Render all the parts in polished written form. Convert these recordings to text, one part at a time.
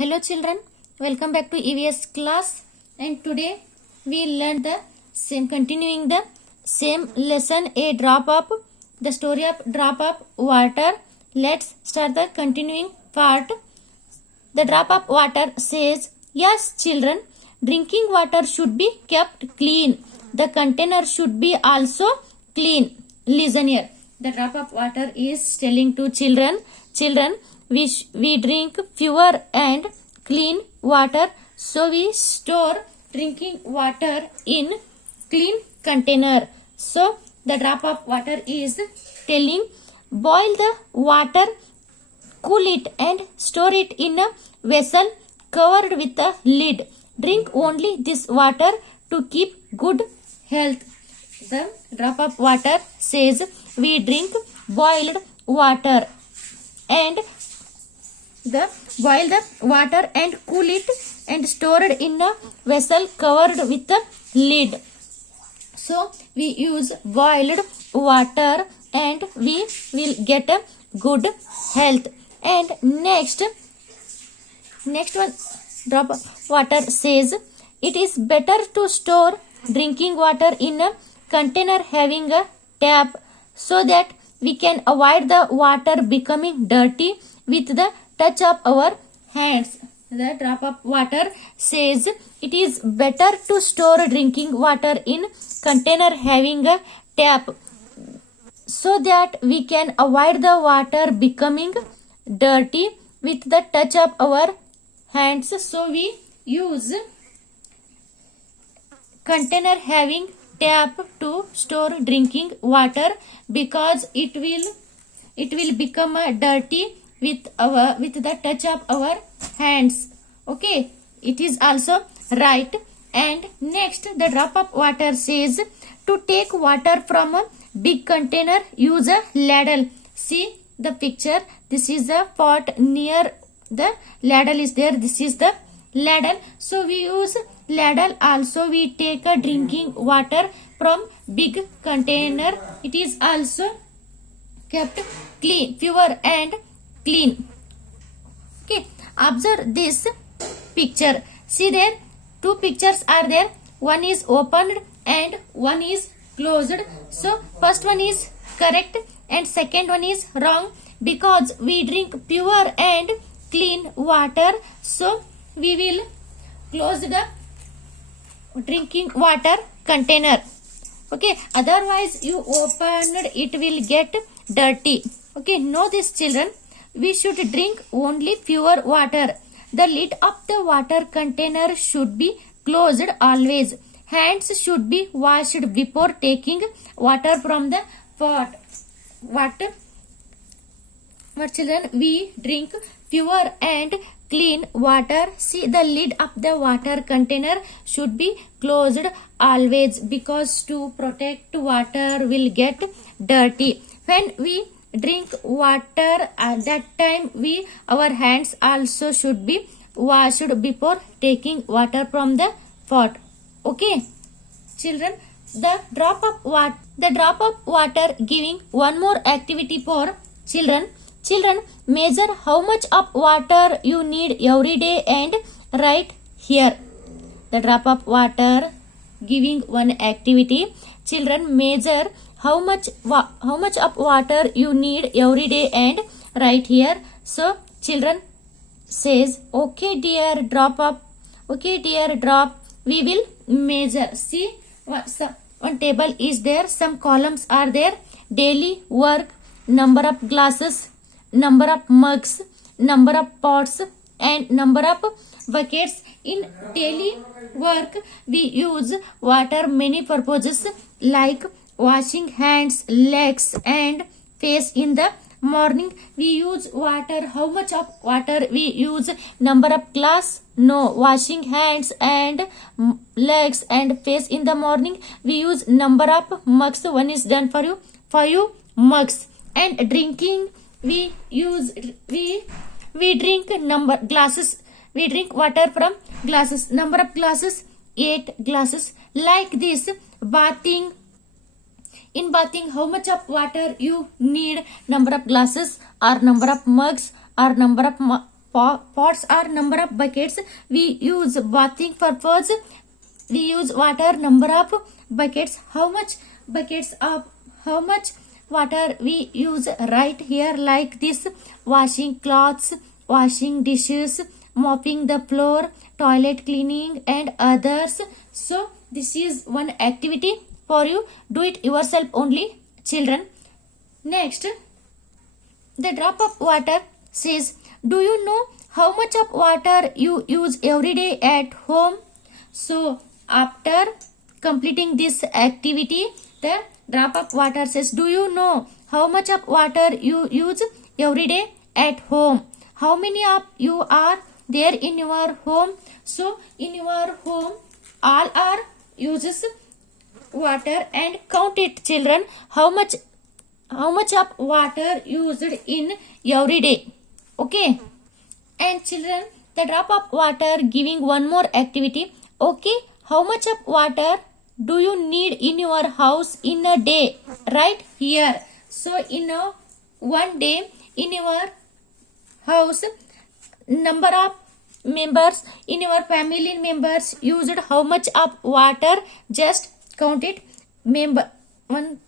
Hello children, welcome back to EVS class, and today we learned the continuing the same lesson, a drop of the story of drop of water. Let's start the continuing part. The drop of water says, yes children, drinking water should be kept clean. The container should be also clean. Listen here. The drop of water is telling to children, we drink pure and clean water, so we store drinking water in clean container. So the drop of water is telling, boil the water, cool it and store it in a vessel covered with a lid. Drink only this water to keep good health. The drop of water says we drink boiled water and boil the water and cool it and store it in a vessel covered with a lid. So we use boiled water and we will get a good health. And next one drop of water says it is better to store drinking water in a container having a tap, so that we can avoid the water becoming dirty with the touch of our hands. The drop of water says it is better to store drinking water in container having a tap, so that we can avoid the water becoming dirty with the touch of our hands. So we use container having tap to store drinking water, because it will become dirty with the touch of our hands. Okay, it is also right. And next, the drop of water says to take water from a big container, use a ladle. See the picture. This is a pot, near the ladle is there. This is the ladle. So we use ladle. Also we take a drinking water from big container. It is also kept clean, pure and clean. Okay, observe this picture. See there, two pictures are there. One is opened and one is closed. So first one is correct and second one is wrong, because we drink pure and clean water. So we will close the drinking water container. Okay, otherwise you opened, it will get dirty. Okay, know this children, we should drink only pure water. The lid of the water container should be closed always. Hands should be washed before taking water from the pot. What children, we drink pure and clean water. See, the lid of the water container should be closed always, because to protect water will get dirty. When we drink water, at that time our hands also should be washed before taking water from the pot. Okay children, the drop of water giving one more activity for children. Measure how much of water you need every day and write here. The drop of water giving one activity. Children, measure how much of water you need every day and write here. So children says, okay dear drop, we will measure. See, one table is there, some columns are there. Daily work, number of glasses, number of mugs, number of pots and number of buckets. In daily work we use water many purposes, like washing hands, legs and face. In the morning we use water. How much of water we use? Number of glass? No. Washing hands and legs and face in the morning we use number of mugs. One is done for you. 5 mugs. And drinking we drink number glasses. We drink water from glasses. Number of glasses? 8 glasses. Like this, bathing. In bathing, how much of water you need? Number of glasses or number of mugs or number of pots are number of buckets. We use bathing purpose. We use water number of buckets. How much buckets of how much water we use right here, like this: washing clothes, washing dishes, mopping the floor, toilet cleaning, and others. So this is one activity for you. Do it yourself only, children. Next, the drop of water says, do you know how much of water you use every day at home? So after completing this activity, the drop of water says, do you know how much of water you use every day at home? How many of you are there in your home? So in your home, all are uses water, and count it, children. How much of water used in every day? Okay. And children, the drop of water giving one more activity. Okay, how much of water do you need in your house in a day? Right here. So in a one day in your house, number of members in your family members used how much of water? Just count it. One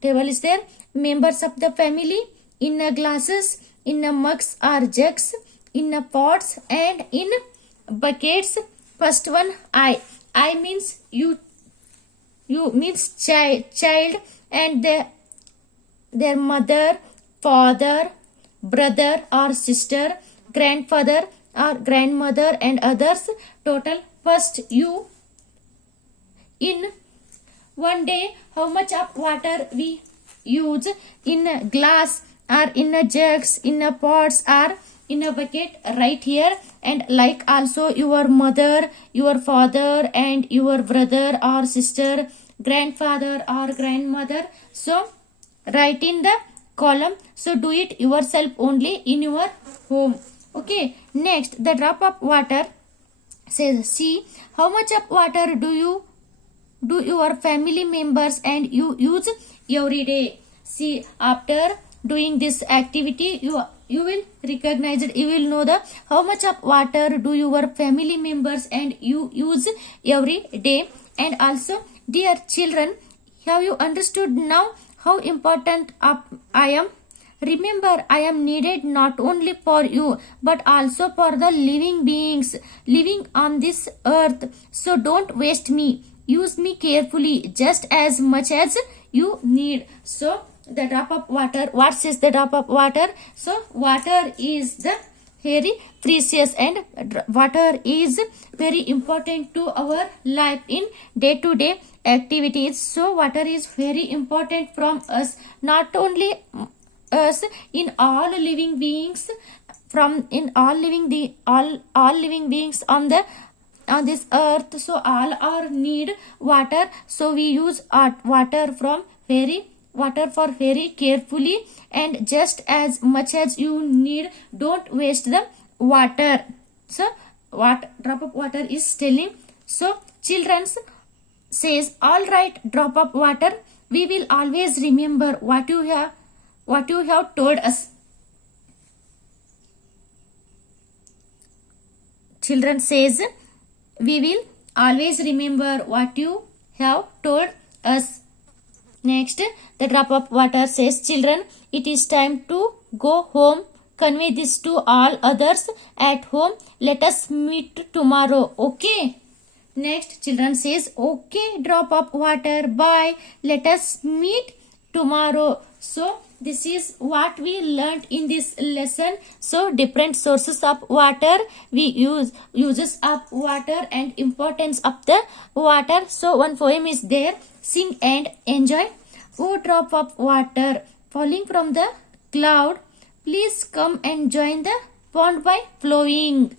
table is there. Members of the family in a glasses, in a mugs or jugs, in a pots, and in buckets. First one, I means you means child and their mother, father, brother or sister, grandfather or grandmother, and others. Total. First, you. In one day, how much of water we use in a glass or in a jugs, in a pots, or in a bucket? Right here. And like also your mother, your father, and your brother or sister, grandfather or grandmother. So write in the column. So do it yourself only in your home. Okay. Next, the drop of water says, see how much of water do your family members and you use every day. See, after doing this activity, you will recognize it. You will know the how much of water do your family members and you use every day. And also, dear children, have you understood now how important I am? Remember, I am needed not only for you but also for the living beings living on this earth. So don't waste me. Use me carefully, just as much as you need. So the drop of water, what says the drop of water? So water is the very precious, and water is very important to our life in day-to-day activities. So water is very important from us, not only us, in all living beings, from in all living living beings on this earth. So all are need water. So we use water for very carefully, and just as much as you need. Don't waste the water. So what drop of water is telling? So children says, all right, drop of water, we will always remember what you have told us. Children says, we will always remember what you have told us. Next, the drop of water says, children, it is time to go home. Convey this to all others at home. Let us meet tomorrow. Okay. Next, children says, okay, drop of water, bye. Let us meet tomorrow. So this is what we learned in this lesson. So different sources of water we uses of water and importance of the water. So one poem is there. Sing and enjoy. Oh, drop of water falling from the cloud, please come and join the pond by flowing.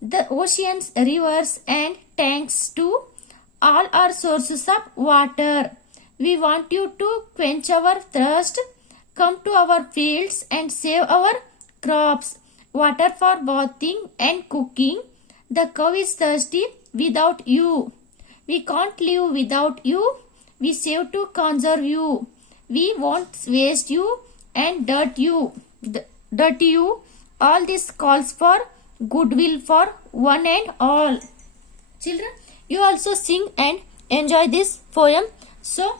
The oceans, rivers, and tanks too, all are sources of water. We want you to quench our thirst. Come to our fields and save our crops. Water for bathing and cooking. The cow is thirsty without you. We can't live without you. We save to conserve you. We won't waste you and dirty you. all this calls for goodwill for one and all. Children, you also sing and enjoy this poem. So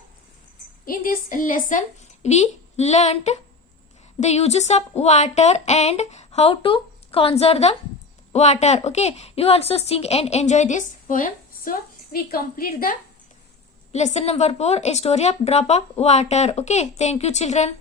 in this lesson we learnt the uses of water and how to conserve the water. Okay, you also sing and enjoy this poem. So we complete the lesson number 4, a story of drop of water. Okay, thank you children.